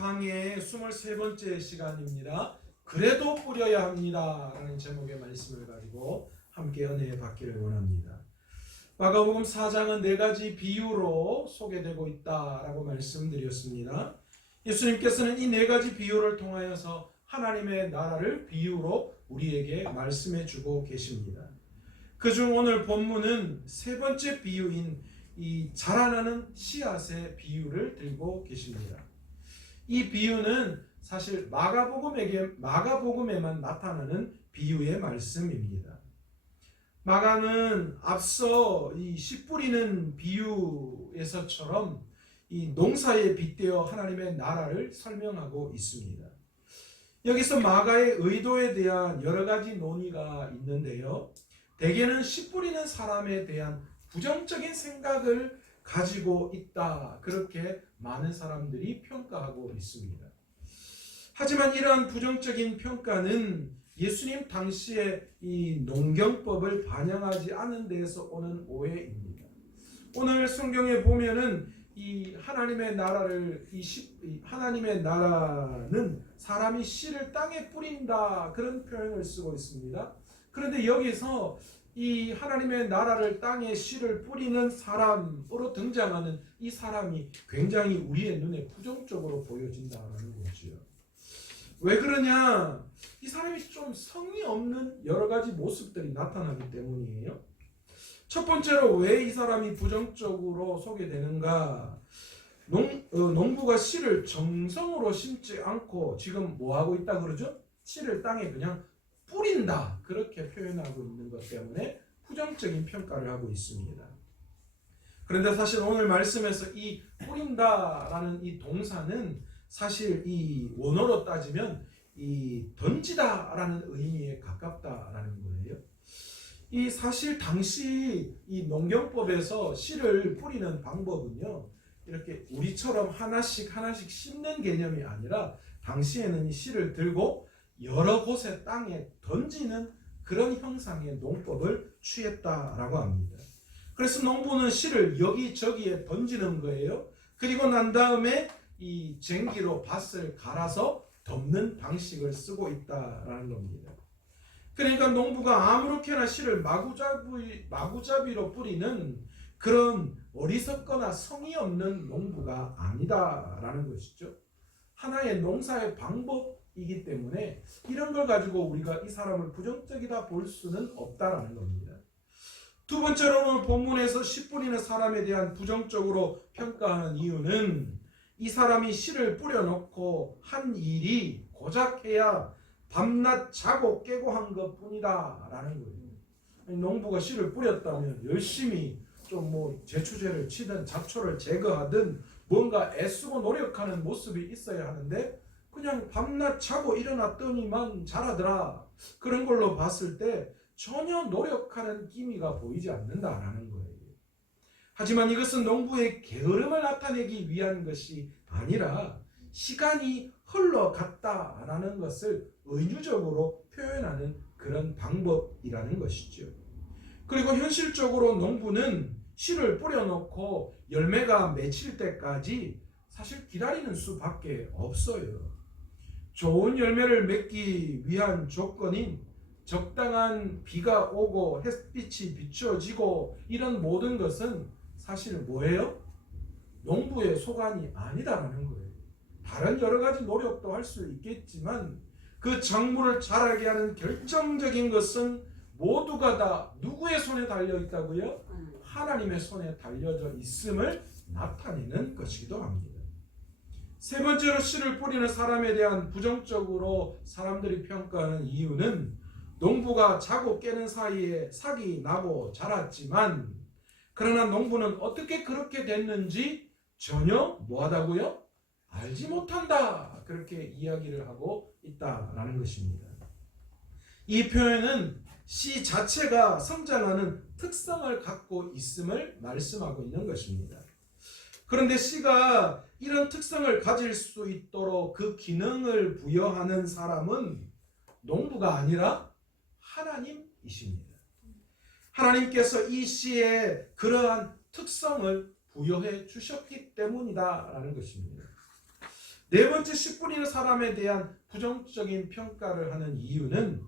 강의 23번째 시간입니다. 그래도 뿌려야 합니다. 라는 제목의 말씀을 가지고 함께 은혜 받기를 원합니다. 마가복음 4장은 네 가지 비유로 소개되고 있다라고 말씀드렸습니다. 예수님께서는 이 네 가지 비유를 통하여서 하나님의 나라를 비유로 우리에게 말씀해 주고 계십니다. 그중 오늘 본문은 세 번째 비유인 이 자라나는 씨앗의 비유를 들고 계십니다. 이 비유는 사실 마가복음에게 마가복음에만 나타나는 비유의 말씀입니다. 마가는 앞서 이 씨 뿌리는 비유에서처럼 이 농사에 빗대어 하나님의 나라를 설명하고 있습니다. 여기서 마가의 의도에 대한 여러 가지 논의가 있는데요. 대개는 씨 뿌리는 사람에 대한 부정적인 생각을 가지고 있다. 그렇게 많은 사람들이 평가하고 있습니다. 하지만 이러한 부정적인 평가는 예수님 당시의 이 농경법을 반영하지 않은 데에서 오는 오해입니다. 오늘 성경에 보면은 이 하나님의 나라를 이, 하나님의 나라는 사람이 씨를 땅에 뿌린다 그런 표현을 쓰고 있습니다. 그런데 여기서 이 하나님의 나라를 땅에 씨를 뿌리는 사람으로 등장하는 이 사람이 굉장히 우리의 눈에 부정적으로 보여진다라는 거지요. 왜 그러냐? 이 사람이 좀 성의 없는 여러 가지 모습들이 나타나기 때문이에요. 첫 번째로 왜 이 사람이 부정적으로 소개되는가? 농, 어, 농부가 씨를 정성으로 심지 않고 지금 뭐 하고 있다 그러죠? 씨를 땅에 그냥 뿌린다 그렇게 표현하고 있는 것 때문에 부정적인 평가를 하고 있습니다. 그런데 사실 오늘 말씀에서 이 뿌린다라는 이 동사는 사실 이 원어로 따지면 이 던지다라는 의미에 가깝다라는 거예요. 이 사실 당시 이 농경법에서 씨를 뿌리는 방법은요. 이렇게 우리처럼 하나씩 하나씩 심는 개념이 아니라 당시에는 이 씨를 들고 여러 곳의 땅에 던지는 그런 형상의 농법을 취했다라고 합니다. 그래서 농부는 씨를 여기저기에 던지는 거예요. 그리고 난 다음에 이 쟁기로 밭을 갈아서 덮는 방식을 쓰고 있다라는 겁니다. 그러니까 농부가 아무렇게나 씨를 마구잡이, 마구잡이로 뿌리는 그런 어리석거나 성의 없는 농부가 아니다라는 것이죠. 하나의 농사의 방법 이기 때문에 이런 걸 가지고 우리가 이 사람을 부정적이다 볼 수는 없다라는 겁니다. 두 번째로는 본문에서 씨 뿌리는 사람에 대한 부정적으로 평가하는 이유는 이 사람이 씨를 뿌려놓고 한 일이 고작 해야 밤낮 자고 깨고 한 것뿐이다 라는 거예요. 농부가 씨를 뿌렸다면 열심히 좀 뭐 제초제를 치든 잡초를 제거하든 뭔가 애쓰고 노력하는 모습이 있어야 하는데 그냥 밤낮 자고 일어났더니만 자라더라 그런 걸로 봤을 때 전혀 노력하는 기미가 보이지 않는다라는 거예요. 하지만 이것은 농부의 게으름을 나타내기 위한 것이 아니라 시간이 흘러갔다라는 것을 은유적으로 표현하는 그런 방법이라는 것이죠. 그리고 현실적으로 농부는 씨를 뿌려놓고 열매가 맺힐 때까지 사실 기다리는 수밖에 없어요. 좋은 열매를 맺기 위한 조건인 적당한 비가 오고 햇빛이 비추어지고 이런 모든 것은 사실 뭐예요? 농부의 소관이 아니다라는 거예요. 다른 여러 가지 노력도 할 수 있겠지만 그 작물을 자라게 하는 결정적인 것은 모두가 다 누구의 손에 달려 있다고요? 하나님의 손에 달려져 있음을 나타내는 것이기도 합니다. 세 번째로 씨를 뿌리는 사람에 대한 부정적으로 사람들이 평가하는 이유는 농부가 자고 깨는 사이에 삭이 나고 자랐지만 그러나 농부는 어떻게 그렇게 됐는지 전혀 뭐하다고요? 알지 못한다. 그렇게 이야기를 하고 있다라는 것입니다. 이 표현은 씨 자체가 성장하는 특성을 갖고 있음을 말씀하고 있는 것입니다. 그런데 씨가 이런 특성을 가질 수 있도록 그 기능을 부여하는 사람은 농부가 아니라 하나님이십니다. 하나님께서 이 씨에 그러한 특성을 부여해 주셨기 때문이다라는 것입니다. 네 번째 씨 뿌리는 사람에 대한 부정적인 평가를 하는 이유는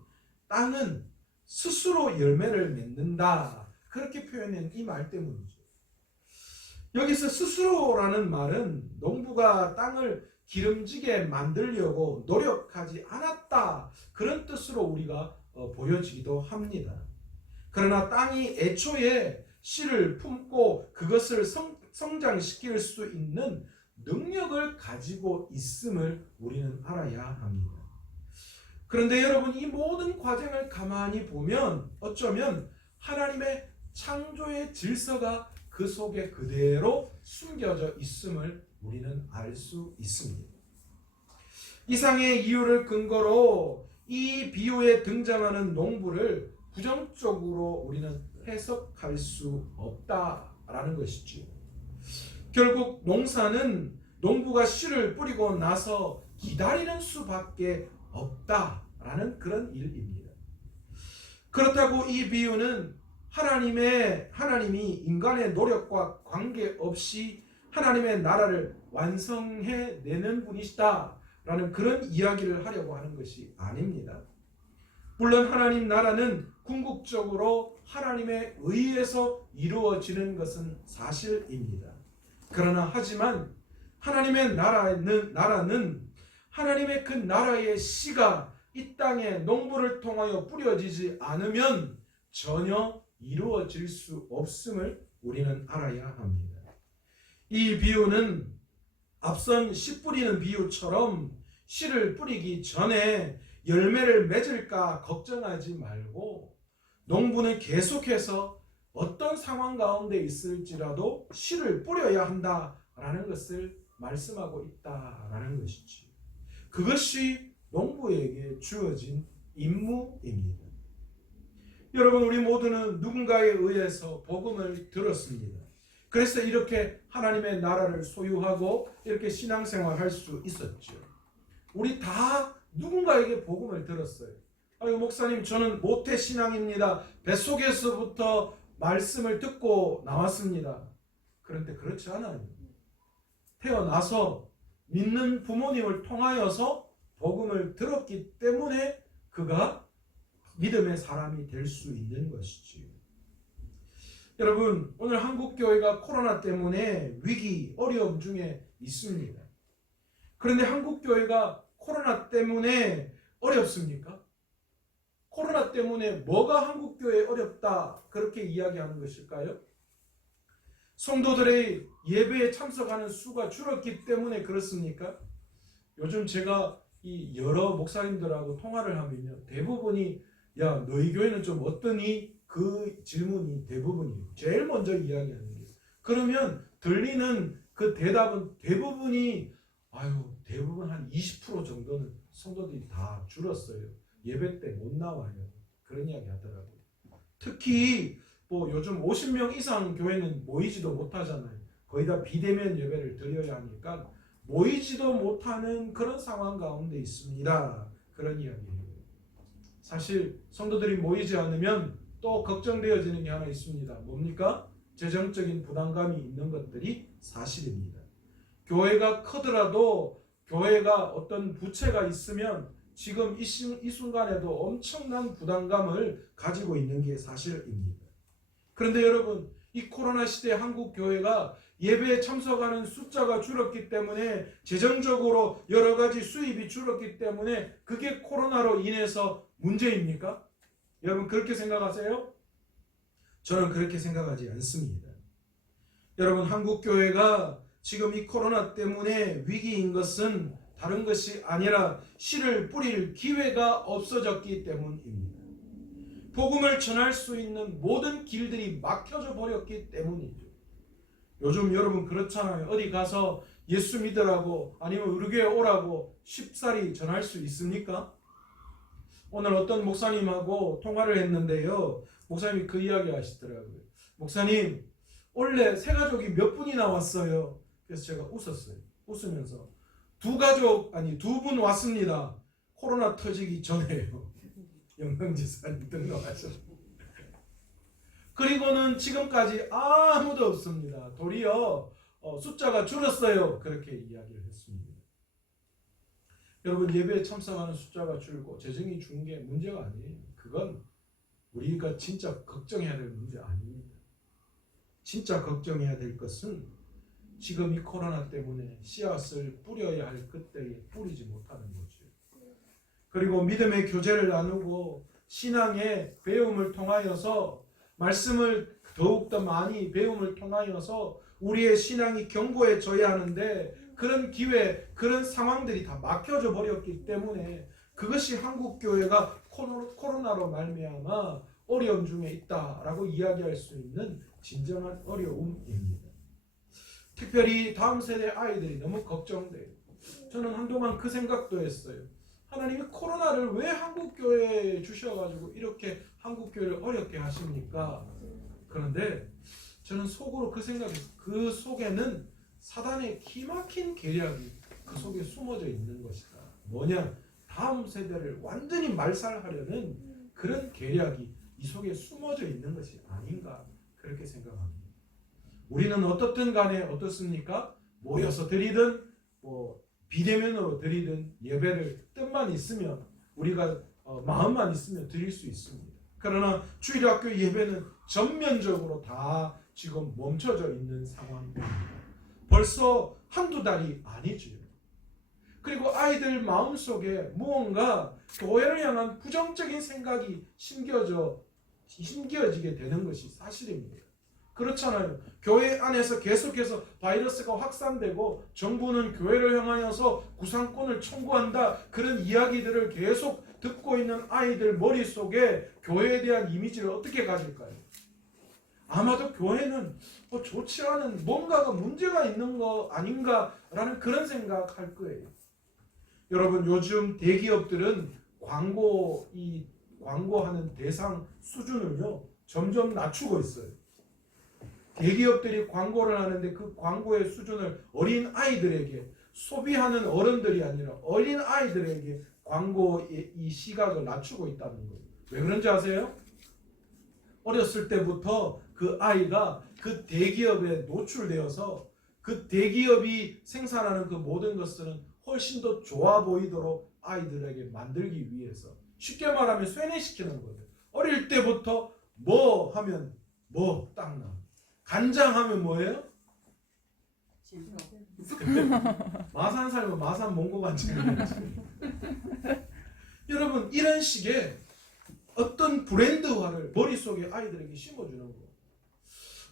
땅은 스스로 열매를 맺는다. 그렇게 표현한 이 말 때문이죠. 여기서 스스로라는 말은 농부가 땅을 기름지게 만들려고 노력하지 않았다. 그런 뜻으로 우리가 어, 보여지기도 합니다. 그러나 땅이 애초에 씨를 품고 그것을 성, 성장시킬 수 있는 능력을 가지고 있음을 우리는 알아야 합니다. 그런데 여러분 이 모든 과정을 가만히 보면 어쩌면 하나님의 창조의 질서가 그 속에 그대로 숨겨져 있음을 우리는 알 수 있습니다. 이상의 이유를 근거로 이 비유에 등장하는 농부를 부정적으로 우리는 해석할 수 없다라는 것이죠. 결국 농사는 농부가 씨를 뿌리고 나서 기다리는 수밖에 없다라는 그런 일입니다. 그렇다고 이 비유는 하나님의 하나님이 인간의 노력과 관계없이 하나님의 나라를 완성해 내는 분이시다라는 그런 이야기를 하려고 하는 것이 아닙니다. 물론 하나님 나라는 궁극적으로 하나님에 의해서 이루어지는 것은 사실입니다. 그러나 하지만 하나님의 나라는 나라는 하나님의 그 나라의 씨가 이 땅에 농부를 통하여 뿌려지지 않으면 전혀 이루어질 수 없음을 우리는 알아야 합니다. 이 비유는 앞선 씨 뿌리는 비유처럼 씨를 뿌리기 전에 열매를 맺을까 걱정하지 말고 농부는 계속해서 어떤 상황 가운데 있을지라도 씨를 뿌려야 한다라는 것을 말씀하고 있다라는 것이지. 그것이 농부에게 주어진 임무입니다. 여러분 우리 모두는 누군가에 의해서 복음을 들었습니다. 그래서 이렇게 하나님의 나라를 소유하고 이렇게 신앙생활 할 수 있었죠. 우리 다 누군가에게 복음을 들었어요. 아유 목사님 저는 모태 신앙입니다. 뱃속에서부터 말씀을 듣고 나왔습니다. 그런데 그렇지 않아요. 태어나서 믿는 부모님을 통하여서 복음을 들었기 때문에 그가 믿음의 사람이 될 수 있는 것이지요. 여러분, 오늘 한국 교회가 코로나 때문에 위기, 어려움 중에 있습니다. 그런데 한국 교회가 코로나 때문에 어렵습니까? 코로나 때문에 뭐가 한국 교회 어렵다 그렇게 이야기하는 것일까요? 성도들의 예배에 참석하는 수가 줄었기 때문에 그렇습니까? 요즘 제가 이 여러 목사님들하고 통화를 하면요 대부분이 야 너희 교회는 좀 어떠니 그 질문이 대부분이에요. 제일 먼저 이야기하는 게 그러면 들리는 그 대답은 대부분이 아유 대부분 한 20% 정도는 성도들이 다 줄었어요. 예배 때 못 나와요. 그런 이야기 하더라고요. 특히 뭐 요즘 50명 이상 교회는 모이지도 못하잖아요. 거의 다 비대면 예배를 드려야 하니까 모이지도 못하는 그런 상황 가운데 있습니다. 그런 이야기예요. 사실 성도들이 모이지 않으면 또 걱정되어지는 게 하나 있습니다. 뭡니까? 재정적인 부담감이 있는 것들이 사실입니다. 교회가 크더라도 교회가 어떤 부채가 있으면 지금 이, 이 순간에도 엄청난 부담감을 가지고 있는 게 사실입니다. 그런데 여러분, 이 코로나 시대 한국 교회가 예배에 참석하는 숫자가 줄었기 때문에 재정적으로 여러 가지 수입이 줄었기 때문에 그게 코로나로 인해서 문제입니까? 여러분 그렇게 생각하세요? 저는 그렇게 생각하지 않습니다. 여러분 한국 교회가 지금 이 코로나 때문에 위기인 것은 다른 것이 아니라 씨를 뿌릴 기회가 없어졌기 때문입니다. 복음을 전할 수 있는 모든 길들이 막혀져 버렸기 때문이죠. 요즘 여러분 그렇잖아요. 어디 가서 예수 믿으라고 아니면 교회 오라고 쉽사리 전할 수 있습니까? 오늘 어떤 목사님하고 통화를 했는데요. 목사님이 그 이야기 하시더라고요. 목사님, 원래 세 가족이 몇 분이나 왔어요. 그래서 제가 웃었어요. 웃으면서 두 가족 아니 두 분 왔습니다. 코로나 터지기 전에요. 영광지사님 등록하셨고 그리고는 지금까지 아무도 없습니다. 도리어 어, 숫자가 줄었어요. 그렇게 이야기를 했습니다. 여러분 예배에 참석하는 숫자가 줄고 재정이 준 게 문제가 아니에요. 그건 우리가 진짜 걱정해야 될 문제 아닙니다. 진짜 걱정해야 될 것은 지금 이 코로나 때문에 씨앗을 뿌려야 할 그때에 뿌리지 못하는 거죠. 그리고 믿음의 교제를 나누고 신앙의 배움을 통하여서 말씀을 더욱더 많이 배움을 통하여서 우리의 신앙이 견고해져야 하는데 그런 기회, 그런 상황들이 다 막혀져 버렸기 때문에 그것이 한국 교회가 코로- 코로나로 말미암아 어려움 중에 있다라고 이야기할 수 있는 진정한 어려움입니다. 특별히 다음 세대 아이들이 너무 걱정돼요. 저는 한동안 그 생각도 했어요. 하나님이 코로나를 왜 한국 교회에 주셔가지고 이렇게 한국 교회를 어렵게 하십니까? 그런데 저는 속으로 그 생각했어요. 그 속에는 사단의 기막힌 계략이 그 속에 숨어져 있는 것이다. 뭐냐? 다음 세대를 완전히 말살하려는 그런 계략이 이 속에 숨어져 있는 것이 아닌가 그렇게 생각합니다. 우리는 어떻든 간에 어떻습니까? 모여서 드리든 뭐 비대면으로 드리든 예배를 뜻만 있으면 우리가 어, 마음만 있으면 드릴 수 있습니다. 그러나 주일학교 예배는 전면적으로 다 지금 멈춰져 있는 상황입니다. 벌써 한두 달이 아니지요. 그리고 아이들 마음속에 무언가 교회를 향한 부정적인 생각이 심겨져 심겨지게 되는 것이 사실입니다. 그렇잖아요. 교회 안에서 계속해서 바이러스가 확산되고 정부는 교회를 향하여서 구상권을 청구한다. 그런 이야기들을 계속 듣고 있는 아이들 머릿속에 교회에 대한 이미지를 어떻게 가질까요? 아마도 교회는 뭐 좋지 않은 뭔가가 문제가 있는 거 아닌가라는 그런 생각할 거예요. 여러분 요즘 대기업들은 광고 이 광고하는 대상 수준을요 점점 낮추고 있어요. 대기업들이 광고를 하는데 그 광고의 수준을 어린 아이들에게 소비하는 어른들이 아니라 어린 아이들에게 광고의 이 시각을 낮추고 있다는 거예요. 왜 그런지 아세요? 어렸을 때부터 그 아이가 그 대기업에 노출되어서 그 대기업이 생산하는 그 모든 것들은 훨씬 더 좋아 보이도록 아이들에게 만들기 위해서 쉽게 말하면 쇠뇌시키는 거예요. 어릴 때부터 뭐 하면 뭐 딱 나. 간장 하면 뭐예요? 마산 살면 마산 몽고 간장이겠지. 여러분 이런 식의 어떤 브랜드화를 머릿속에 아이들에게 심어주는 거.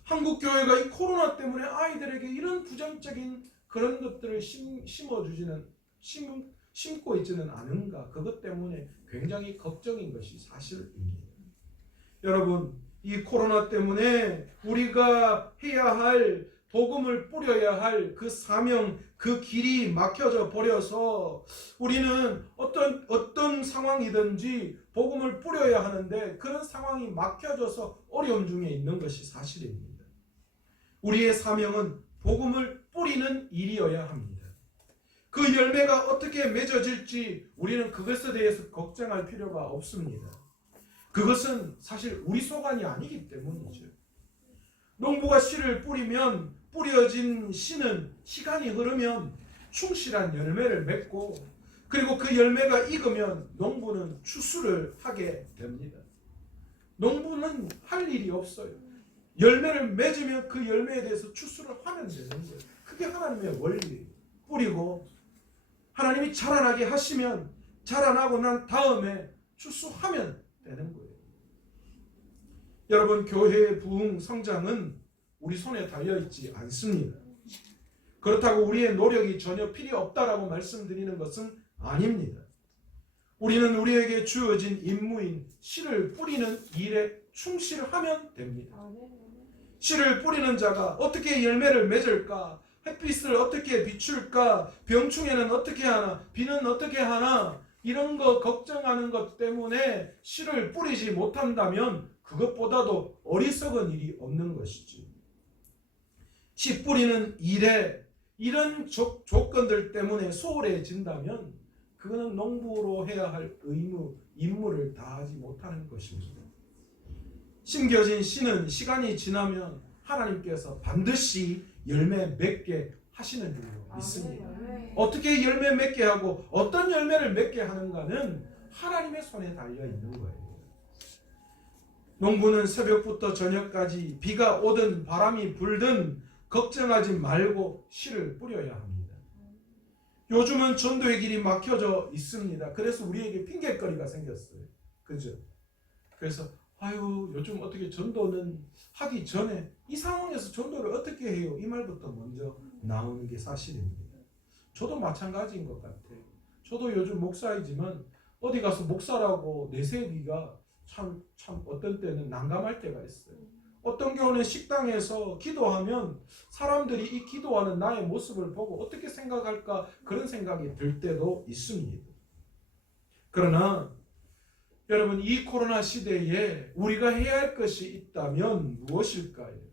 한국 교회가 이 코로나 때문에 아이들에게 이런 부정적인 그런 것들을 심, 심어주지는 심, 심고 있지는 않은가. 그것 때문에 굉장히 걱정인 것이 사실입니다. 여러분 이 코로나 때문에 우리가 해야 할 복음을 뿌려야 할 그 사명, 그 길이 막혀져 버려서 우리는 어떤 어떤 상황이든지 복음을 뿌려야 하는데 그런 상황이 막혀져서 어려움 중에 있는 것이 사실입니다. 우리의 사명은 복음을 뿌리는 일이어야 합니다. 그 열매가 어떻게 맺어질지 우리는 그것에 대해서 걱정할 필요가 없습니다. 그것은 사실 우리 소관이 아니기 때문이죠. 농부가 씨를 뿌리면 뿌려진 씨는 시간이 흐르면 충실한 열매를 맺고 그리고 그 열매가 익으면 농부는 추수를 하게 됩니다. 농부는 할 일이 없어요. 열매를 맺으면 그 열매에 대해서 추수를 하면 되는 거예요. 그게 하나님의 원리예요. 뿌리고 하나님이 자라나게 하시면 자라나고 난 다음에 추수하면 되는 거예요. 여러분 교회의 부흥 성장은 우리 손에 달려 있지 않습니다. 그렇다고 우리의 노력이 전혀 필요 없다라고 말씀드리는 것은 아닙니다. 우리는 우리에게 주어진 임무인 씨를 뿌리는 일에 충실하면 됩니다. 씨를 뿌리는 자가 어떻게 열매를 맺을까? 햇빛을 어떻게 비출까? 병충해는 어떻게 하나? 비는 어떻게 하나? 이런 거 걱정하는 것 때문에 씨를 뿌리지 못한다면 그것보다도 어리석은 일이 없는 것이지. 씨 뿌리는 일에 이런 조, 조건들 때문에 소홀해진다면 그거는 농부로 해야 할 의무, 임무를 다하지 못하는 것입니다. 심겨진 씨는 시간이 지나면 하나님께서 반드시 열매 맺게 하시는 줄로 믿습니다. 아멘. 어떻게 열매 맺게 하고 어떤 열매를 맺게 하는가는 하나님의 손에 달려 있는 거예요. 농부는 새벽부터 저녁까지 비가 오든 바람이 불든 걱정하지 말고 씨를 뿌려야 합니다. 요즘은 전도의 길이 막혀져 있습니다. 그래서 우리에게 핑계거리가 생겼어요. 그죠? 그래서 아유 요즘 어떻게 전도는 하기 전에 이 상황에서 전도를 어떻게 해요? 이 말부터 먼저 나오는 게 사실입니다. 저도 마찬가지인 것 같아요. 저도 요즘 목사이지만 어디 가서 목사라고 내세우기가 참, 참 어떤 때는 난감할 때가 있어요. 어떤 경우는 식당에서 기도하면 사람들이 이 기도하는 나의 모습을 보고 어떻게 생각할까 그런 생각이 들 때도 있습니다. 그러나 여러분 이 코로나 시대에 우리가 해야 할 것이 있다면 무엇일까요?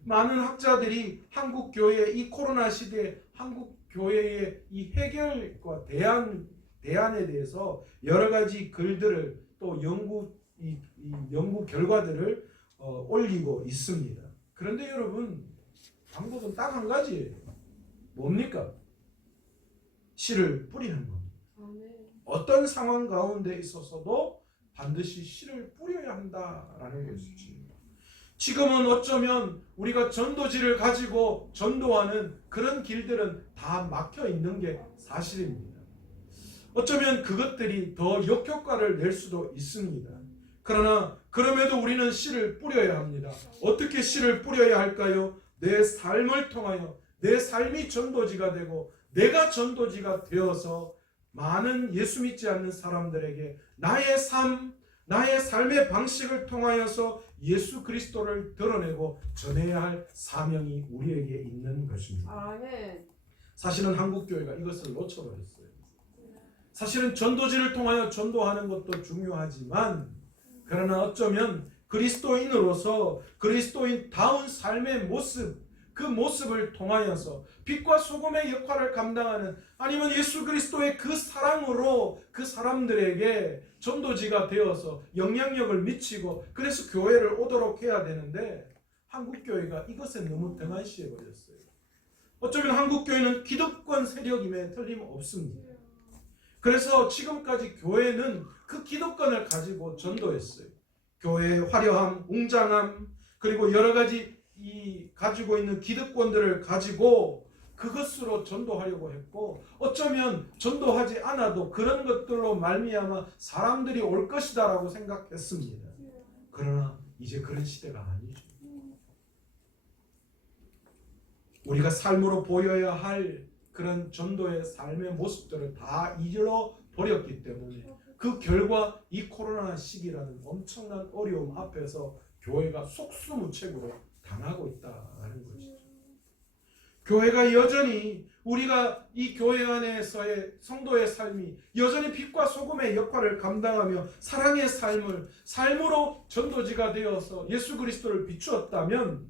많은 학자들이 한국 교회 이 코로나 시대 한국 교회의 이 해결과 대안 대안에 대해서 여러 가지 글들을 또 연구 이, 이 연구 결과들을 어, 올리고 있습니다. 그런데 여러분 방법은 딱 한 가지예요. 뭡니까? 씨를 뿌리는 겁니다. 아멘. 어떤 상황 가운데 있어서도 반드시 씨를 뿌려야 한다라는 것이지. 지금은 어쩌면 우리가 전도지를 가지고 전도하는 그런 길들은 다 막혀 있는 게 사실입니다. 어쩌면 그것들이 더 역효과를 낼 수도 있습니다. 그러나 그럼에도 우리는 씨를 뿌려야 합니다. 어떻게 씨를 뿌려야 할까요? 내 삶을 통하여 내 삶이 전도지가 되고 내가 전도지가 되어서 많은 예수 믿지 않는 사람들에게 나의 삶, 나의 삶의 방식을 통하여서 예수 그리스도를 드러내고 전해야 할 사명이 우리에게 있는 것입니다. 사실은 한국 교회가 이것을 놓쳐버렸어요. 사실은 전도지를 통하여 전도하는 것도 중요하지만 그러나 어쩌면 그리스도인으로서 그리스도인 다운 삶의 모습 그 모습을 통하여서 빛과 소금의 역할을 감당하는 아니면 예수 그리스도의 그 사랑으로 그 사람들에게 전도지가 되어서 영향력을 미치고 그래서 교회를 오도록 해야 되는데 한국 교회가 이것에 너무 등한시해 버렸어요. 어쩌면 한국 교회는 기득권 세력임에 틀림없습니다. 그래서 지금까지 교회는 그 기득권을 가지고 전도했어요. 교회의 화려함, 웅장함, 그리고 여러 가지 이 가지고 있는 기득권들을 가지고 그것으로 전도하려고 했고 어쩌면 전도하지 않아도 그런 것들로 말미암아 사람들이 올 것이다라고 생각했습니다. 그러나 이제 그런 시대가 아니죠. 우리가 삶으로 보여야 할 그런 전도의 삶의 모습들을 다 잊어 버렸기 때문에 그 결과 이 코로나 시기라는 엄청난 어려움 앞에서 교회가 속수무책으로 당하고 있다라는 것이죠. 교회가 여전히 우리가 이 교회 안에서의 성도의 삶이 여전히 빛과 소금의 역할을 감당하며 사랑의 삶을 삶으로 전도지가 되어서 예수 그리스도를 비추었다면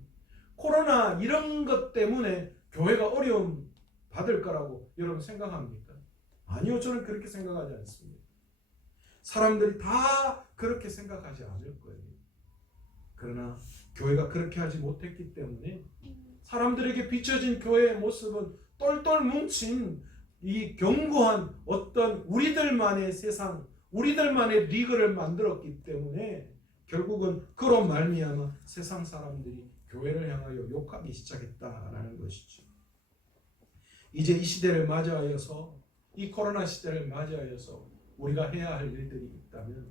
코로나 이런 것 때문에 교회가 어려움 받을 거라고 여러분 생각합니까? 아니요, 저는 그렇게 생각하지 않습니다. 사람들이 다 그렇게 생각하지 않을 거예요. 그러나 교회가 그렇게 하지 못했기 때문에 사람들에게 비춰진 교회의 모습은 똘똘 뭉친 이 견고한 어떤 우리들만의 세상, 우리들만의 리그를 만들었기 때문에 결국은 그로 말미암아 세상 사람들이 교회를 향하여 욕하기 시작했다라는 것이죠. 이제 이 시대를 맞이하여서 이 코로나 시대를 맞이하여서 우리가 해야 할 일들이 있다면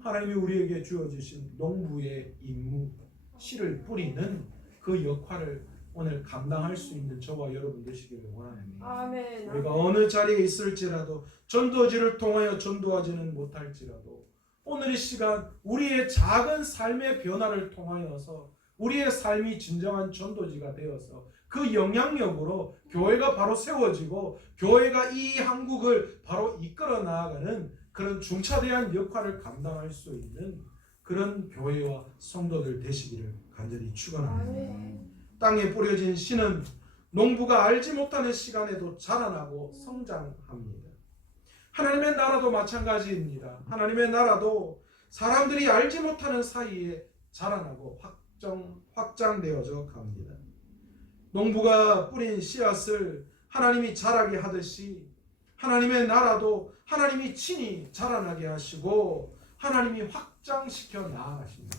하나님이 우리에게 주어 주신 농부의 임무, 씨를 뿌리는 그 역할을 오늘 감당할 수 있는 저와 여러분 되시기를 원합니다. 아멘. 우리가 어느 자리에 있을지라도 전도지를 통하여 전도하지는 못할지라도 오늘 이 시간 우리의 작은 삶의 변화를 통하여서 우리의 삶이 진정한 전도지가 되어서 그 영향력으로 교회가 바로 세워지고 교회가 이 한국을 바로 이끌어 나아가는 그런 중차대한 역할을 감당할 수 있는 그런 교회와 성도들 되시기를 간절히 축원합니다. 땅에 뿌려진 씨는 농부가 알지 못하는 시간에도 자라나고 성장합니다. 하나님의 나라도 마찬가지입니다. 하나님의 나라도 사람들이 알지 못하는 사이에 자라나고 확정 확장되어져 갑니다. 농부가 뿌린 씨앗을 하나님이 자라게 하듯이 하나님의 나라도 하나님이 친히 자라나게 하시고 하나님이 확장시켜 나아가십니다.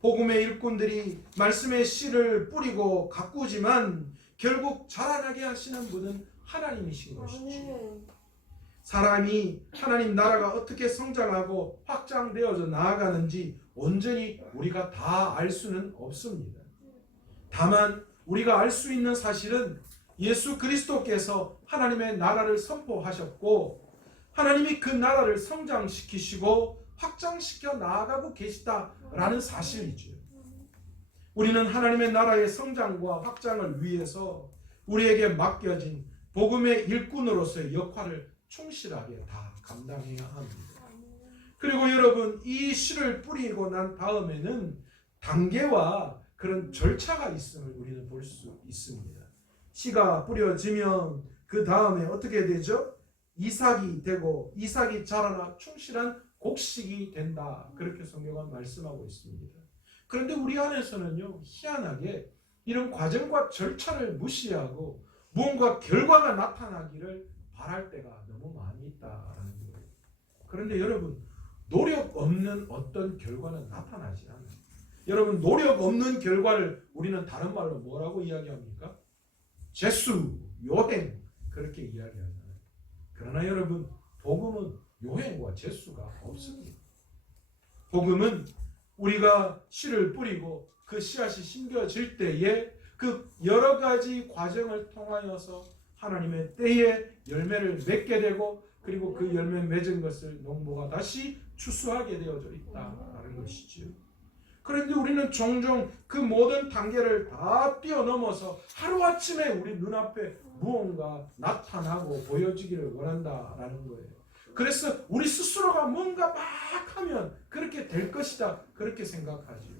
복음의 일꾼들이 말씀의 씨를 뿌리고 가꾸지만 결국 자라나게 하시는 분은 하나님이신 것이죠. 사람이 하나님 나라가 어떻게 성장하고 확장되어져 나아가는지 온전히 우리가 다 알 수는 없습니다. 다만 우리가 알 수 있는 사실은 예수 그리스도께서 하나님의 나라를 선포하셨고 하나님이 그 나라를 성장시키시고 확장시켜 나아가고 계시다라는 사실이죠. 우리는 하나님의 나라의 성장과 확장을 위해서 우리에게 맡겨진 복음의 일꾼으로서의 역할을 충실하게 다 감당해야 합니다. 그리고 여러분 이 씨를 뿌리고 난 다음에는 단계와 그런 절차가 있음을 우리는 볼 수 있습니다. 씨가 뿌려지면 그 다음에 어떻게 되죠? 이삭이 되고 이삭이 자라나 충실한 곡식이 된다. 그렇게 성경은 말씀하고 있습니다. 그런데 우리 안에서는요 희한하게 이런 과정과 절차를 무시하고 무언가 결과가 나타나기를 바랄 때가 너무 많이 있다라는 거예요. 그런데 여러분 노력 없는 어떤 결과는 나타나지 않아요. 여러분 노력 없는 결과를 우리는 다른 말로 뭐라고 이야기합니까? 재수, 요행 그렇게 이야기하잖아요. 그러나 여러분 복음은 요행과 재수가 없습니다. 복음은 우리가 씨를 뿌리고 그 씨앗이 심겨질 때에 그 여러 가지 과정을 통하여서 하나님의 때에 열매를 맺게 되고 그리고 그 열매 맺은 것을 농부가 다시 추수하게 되어져 있다라는 것이지요. 그런데 우리는 종종 그 모든 단계를 다 뛰어넘어서 하루아침에 우리 눈앞에 무언가 나타나고 보여지기를 원한다라는 거예요. 그래서 우리 스스로가 뭔가 막 하면 그렇게 될 것이다 그렇게 생각하지요.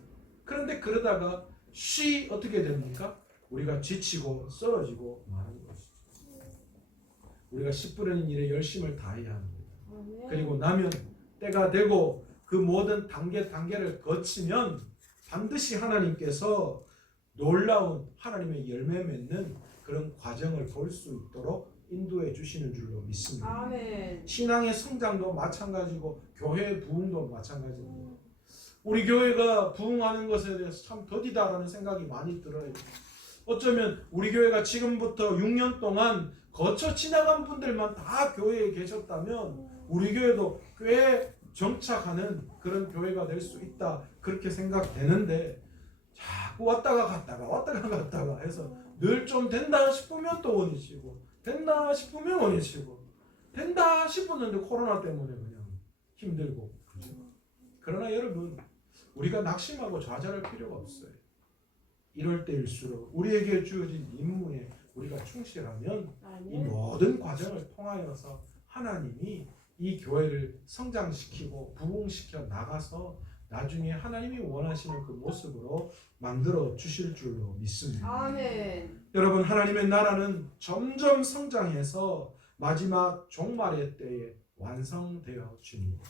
그런데 그러다가 쉬 어떻게 됩니까? 우리가 지치고 쓰러지고 마는 것이죠. 우리가 씨 뿌리는 일에 열심을 다해야 합니다. 아멘. 그리고 나면 때가 되고 그 모든 단계 단계를 거치면 반드시 하나님께서 놀라운 하나님의 열매 맺는 그런 과정을 볼 수 있도록 인도해 주시는 줄로 믿습니다. 아멘. 신앙의 성장도 마찬가지고 교회 부흥도 마찬가지입니다. 우리 교회가 부흥하는 것에 대해서 참 더디다라는 생각이 많이 들어요. 어쩌면 우리 교회가 지금부터 6년 동안 거쳐 지나간 분들만 다 교회에 계셨다면 우리 교회도 꽤 정착하는 그런 교회가 될 수 있다 그렇게 생각되는데 자꾸 왔다가 갔다가 왔다가 갔다가 해서 늘 좀 된다 싶으면 또 원이시고 된다 싶으면 원이시고 된다 싶었는데 코로나 때문에 그냥 힘들고? 그러나 여러분 우리가 낙심하고 좌절할 필요가 없어요. 이럴 때일수록 우리에게 주어진 임무에 우리가 충실하면 이. 모든 과정을 통하여서 하나님이 이 교회를 성장시키고 부흥시켜 나가서 나중에 하나님이 원하시는 그 모습으로 만들어 주실 줄로 믿습니다. 아멘. 여러분 하나님의 나라는 점점 성장해서 마지막 종말의 때에 완성되어 줍니다.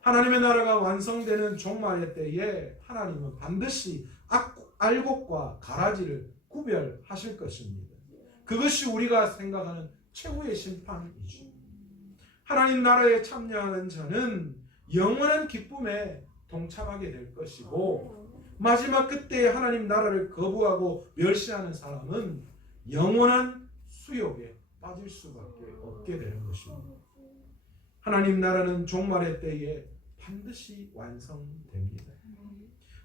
하나님의 나라가 완성되는 종말의 때에 하나님은 반드시 악- 알곡과 가라지를 구별하실 것입니다. 그것이 우리가 생각하는 최후의 심판이죠. 하나님 나라에 참여하는 자는 영원한 기쁨에 동참하게 될 것이고 마지막 그때에 하나님 나라를 거부하고 멸시하는 사람은 영원한 수욕에 빠질 수밖에 없게 되는 것입니다. 하나님 나라는 종말의 때에 반드시 완성됩니다.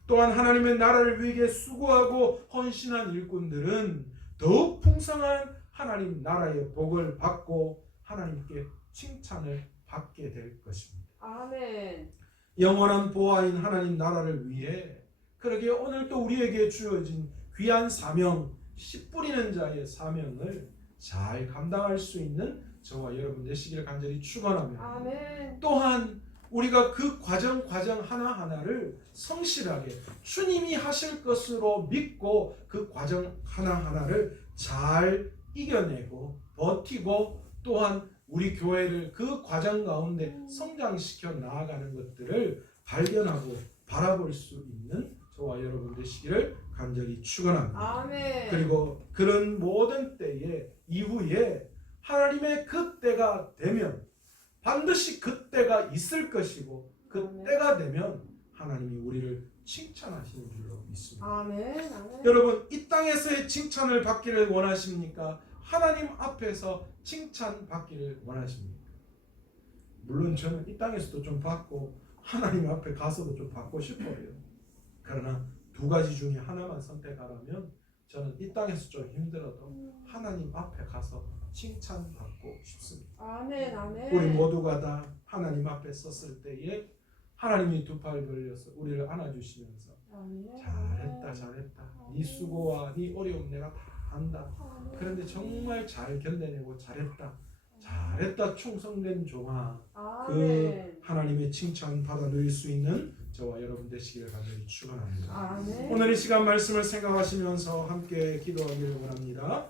또한 하나님의 나라를 위해 수고하고 헌신한 일꾼들은 더욱 풍성한 하나님 나라의 복을 받고 하나님께 칭찬을 받게 될 것입니다. 아멘. 영원한 보아인 하나님 나라를 위해 그러게 오늘 또 우리에게 주어진 귀한 사명, 씨 뿌리는 자의 사명을 잘 감당할 수 있는 저와 여러분 되시기를 간절히 축원하며 아멘. 또한 우리가 그 과정 과정 하나 하나를 성실하게 주님이 하실 것으로 믿고 그 과정 하나 하나를 잘 이겨내고 버티고 또한 우리 교회를 그 과정 가운데 성장시켜 나아가는 것들을 발견하고 바라볼 수 있는 저와 여러분 되시기를 간절히 축원합니다. 아멘. 그리고 그런 모든 때에 이후에 하나님의 그 때가 되면 반드시 그 때가 있을 것이고 그. 때가 되면 하나님이 우리를 칭찬하시는 줄로 믿습니다. 아멘. 아멘. 여러분 이 땅에서의 칭찬을 받기를 원하십니까? 하나님 앞에서 칭찬 받기를 원하십니까? 물론 저는 이 땅에서도 좀 받고 하나님 앞에 가서도 좀 받고 싶어요. 그러나 두 가지 중에 하나만 선택하라면 저는 이 땅에서 좀 힘들어도 하나님 앞에 가서 칭찬 받고 싶습니다. 아멘. 아멘. 우리 모두가 다 하나님 앞에 섰을 때에 하나님이 두 팔 벌려서 우리를 안아주시면서 아멘. 잘했다 잘했다 네 수고와 네 어려움 내가 다 아멘. 그런데 정말 잘 견뎌내고 잘했다 잘했다 충성된 종아 그 아멘. 하나님의 칭찬 받아 누릴 수 있는 저와 여러분 되시기를 간절히 축원합니다 아멘. 오늘 이 시간 말씀을 생각하시면서 함께 기도하기를 원합니다